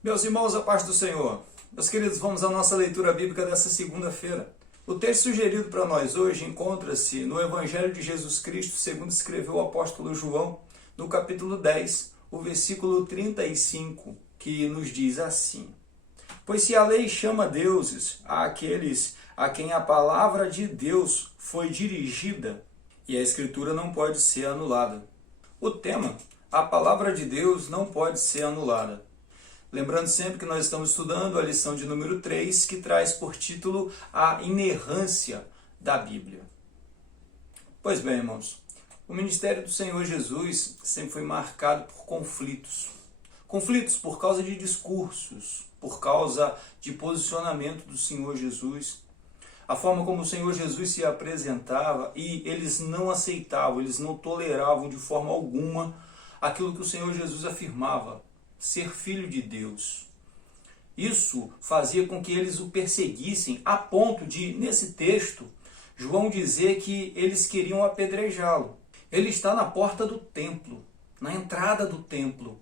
Meus irmãos, a paz do Senhor. Meus queridos, vamos à nossa leitura bíblica dessa segunda-feira. O texto sugerido para nós hoje encontra-se no Evangelho de Jesus Cristo, segundo escreveu o apóstolo João, no capítulo 10, o versículo 35, que nos diz assim: Pois se a lei chama deuses àqueles a quem a palavra de Deus foi dirigida, e a Escritura não pode ser anulada. O tema, a palavra de Deus não pode ser anulada. Lembrando sempre que nós estamos estudando a lição de número 3, que traz por título a inerrância da Bíblia. Pois bem, irmãos, o ministério do Senhor Jesus sempre foi marcado por conflitos. Conflitos por causa de discursos, por causa de posicionamento do Senhor Jesus, a forma como o Senhor Jesus se apresentava, e eles não aceitavam, eles não toleravam de forma alguma aquilo que o Senhor Jesus afirmava, ser filho de Deus. Isso fazia com que eles o perseguissem, a ponto de, nesse texto, João dizer que eles queriam apedrejá-lo. Ele está na porta do templo, na entrada do templo.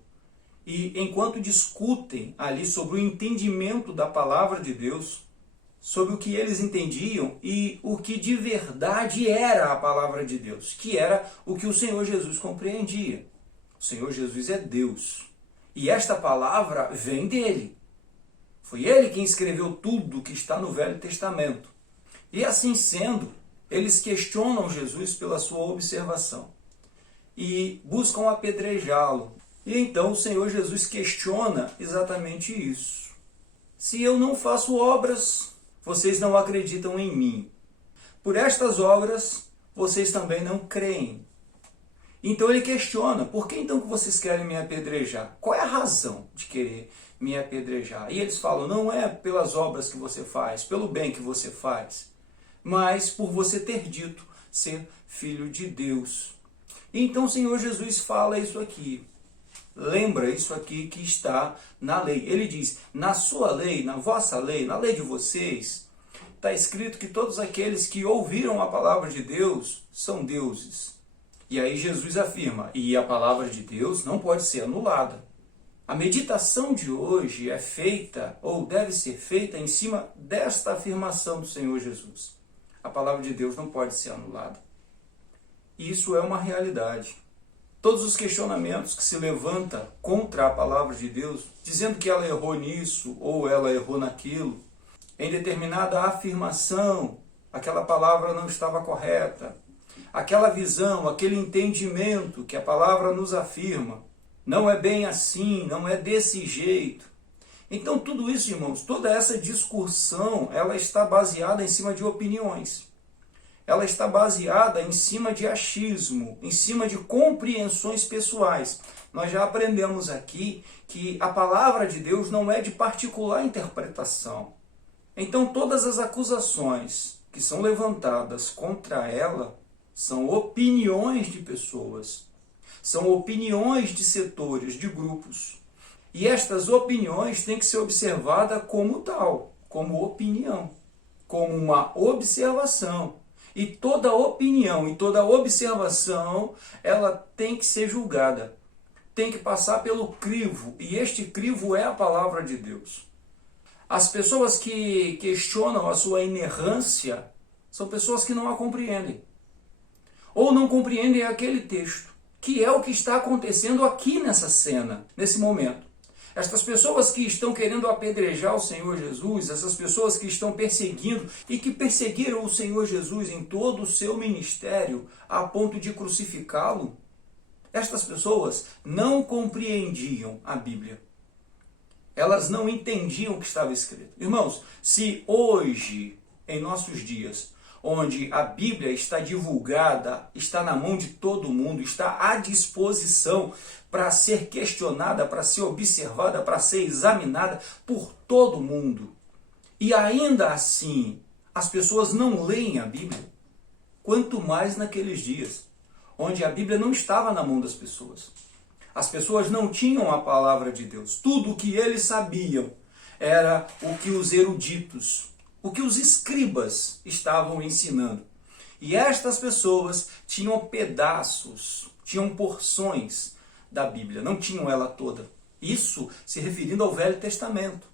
E enquanto discutem ali sobre o entendimento da palavra de Deus, sobre o que eles entendiam e o que de verdade era a palavra de Deus, que era o que o Senhor Jesus compreendia. O Senhor Jesus é Deus. E esta palavra vem dele. Foi ele quem escreveu tudo que está no Velho Testamento. E assim sendo, eles questionam Jesus pela sua observação e buscam apedrejá-lo. E então o Senhor Jesus questiona exatamente isso. Se eu não faço obras, vocês não acreditam em mim. Por estas obras, vocês também não creem. Então ele questiona, por que então que vocês querem me apedrejar? Qual é a razão de querer me apedrejar? E eles falam, não é pelas obras que você faz, pelo bem que você faz, mas por você ter dito ser filho de Deus. E então o Senhor Jesus fala isso aqui. Lembra isso aqui que está na lei. Ele diz, na sua lei, na vossa lei, na lei de vocês, está escrito que todos aqueles que ouviram a palavra de Deus são deuses. E aí Jesus afirma, e a palavra de Deus não pode ser anulada. A meditação de hoje é feita, ou deve ser feita, em cima desta afirmação do Senhor Jesus. A palavra de Deus não pode ser anulada. Isso é uma realidade. Todos os questionamentos que se levantam contra a palavra de Deus, dizendo que ela errou nisso, ou ela errou naquilo, em determinada afirmação, aquela palavra não estava correta, aquela visão, aquele entendimento que a palavra nos afirma, não é bem assim, não é desse jeito. Então tudo isso, irmãos, toda essa discussão, ela está baseada em cima de opiniões. Ela está baseada em cima de achismo, em cima de compreensões pessoais. Nós já aprendemos aqui que a palavra de Deus não é de particular interpretação. Então todas as acusações que são levantadas contra ela são opiniões de pessoas, são opiniões de setores, de grupos. E estas opiniões têm que ser observadas como tal, como opinião, como uma observação. E toda opinião e toda observação, ela tem que ser julgada, tem que passar pelo crivo, e este crivo é a palavra de Deus. As pessoas que questionam a sua inerrância são pessoas que não a compreendem. Ou não compreendem aquele texto, que é o que está acontecendo aqui nessa cena, nesse momento. Estas pessoas que estão querendo apedrejar o Senhor Jesus, essas pessoas que estão perseguindo e que perseguiram o Senhor Jesus em todo o seu ministério a ponto de crucificá-lo, estas pessoas não compreendiam a Bíblia. Elas não entendiam o que estava escrito. Irmãos, se hoje, em nossos dias, onde a Bíblia está divulgada, está na mão de todo mundo, está à disposição para ser questionada, para ser observada, para ser examinada por todo mundo. E ainda assim, as pessoas não leem a Bíblia, quanto mais naqueles dias, onde a Bíblia não estava na mão das pessoas. As pessoas não tinham a palavra de Deus. Tudo o que eles sabiam era o que os eruditos, o que os escribas estavam ensinando. E estas pessoas tinham pedaços, tinham porções da Bíblia, não tinham ela toda. Isso se referindo ao Velho Testamento.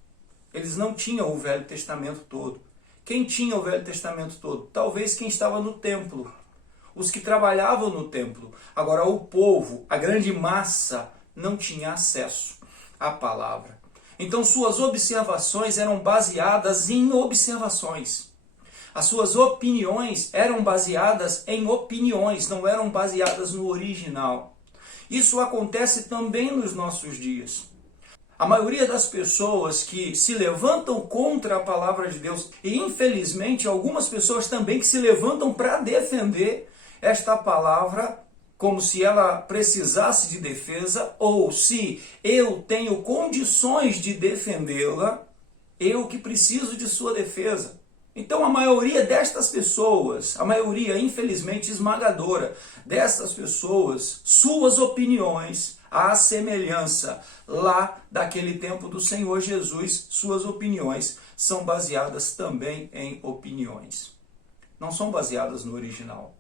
Eles não tinham o Velho Testamento todo. Quem tinha o Velho Testamento todo? Talvez quem estava no templo. Os que trabalhavam no templo. Agora, o povo, a grande massa, não tinha acesso à palavra. Então, suas observações eram baseadas em observações. As suas opiniões eram baseadas em opiniões, não eram baseadas no original. Isso acontece também nos nossos dias. A maioria das pessoas que se levantam contra a palavra de Deus, e infelizmente algumas pessoas também que se levantam para defender esta palavra, como se ela precisasse de defesa, ou se eu tenho condições de defendê-la, eu que preciso de sua defesa. Então a maioria destas pessoas, a maioria infelizmente esmagadora destas pessoas, suas opiniões, à semelhança lá daquele tempo do Senhor Jesus, suas opiniões são baseadas também em opiniões. Não são baseadas no original.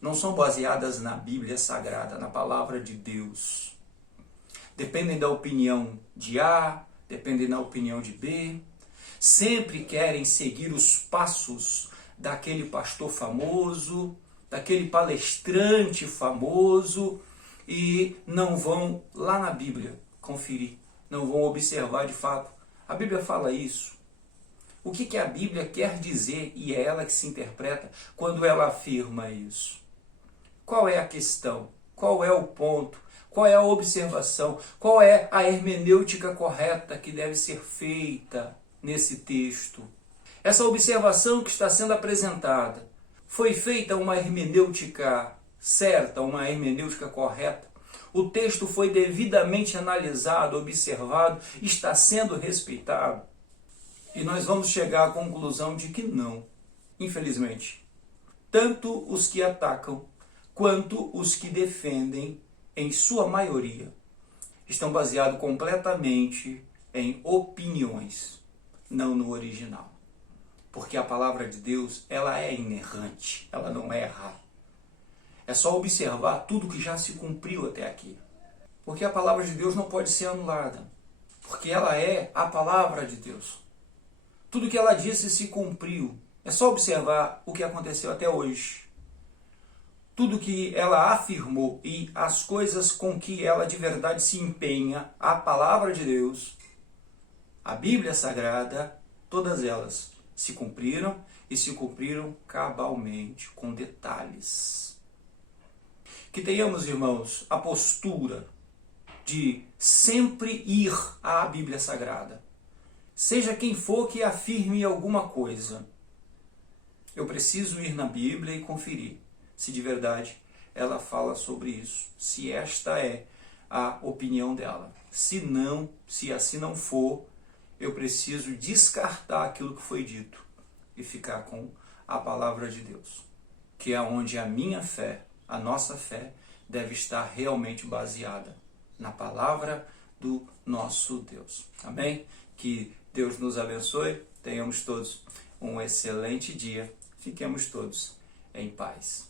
Não são baseadas na Bíblia Sagrada, na palavra de Deus. Dependem da opinião de A, dependem da opinião de B. Sempre querem seguir os passos daquele pastor famoso, daquele palestrante famoso, e não vão lá na Bíblia conferir, não vão observar de fato. A Bíblia fala isso. O que a Bíblia quer dizer, e é ela que se interpreta, quando ela afirma isso? Qual é a questão? Qual é o ponto? Qual é a observação? Qual é a hermenêutica correta que deve ser feita nesse texto? Essa observação que está sendo apresentada, foi feita uma hermenêutica certa, uma hermenêutica correta? O texto foi devidamente analisado, observado, está sendo respeitado? E nós vamos chegar à conclusão de que não, infelizmente. Tanto os que atacam, quanto os que defendem, em sua maioria, estão baseados completamente em opiniões, não no original. Porque a palavra de Deus, ela é inerrante, ela não erra. É só observar tudo que já se cumpriu até aqui. Porque a palavra de Deus não pode ser anulada, porque ela é a palavra de Deus. Tudo que ela disse se cumpriu. É só observar o que aconteceu até hoje. Tudo que ela afirmou e as coisas com que ela de verdade se empenha, a palavra de Deus, a Bíblia Sagrada, todas elas se cumpriram e se cumpriram cabalmente, com detalhes. Que tenhamos, irmãos, a postura de sempre ir à Bíblia Sagrada. Seja quem for que afirme alguma coisa, eu preciso ir na Bíblia e conferir se de verdade ela fala sobre isso, se esta é a opinião dela. Se não, se assim não for, eu preciso descartar aquilo que foi dito e ficar com a palavra de Deus, que é onde a minha fé, a nossa fé, deve estar realmente baseada na palavra do nosso Deus. Amém? Que Deus nos abençoe, tenhamos todos um excelente dia, fiquemos todos em paz.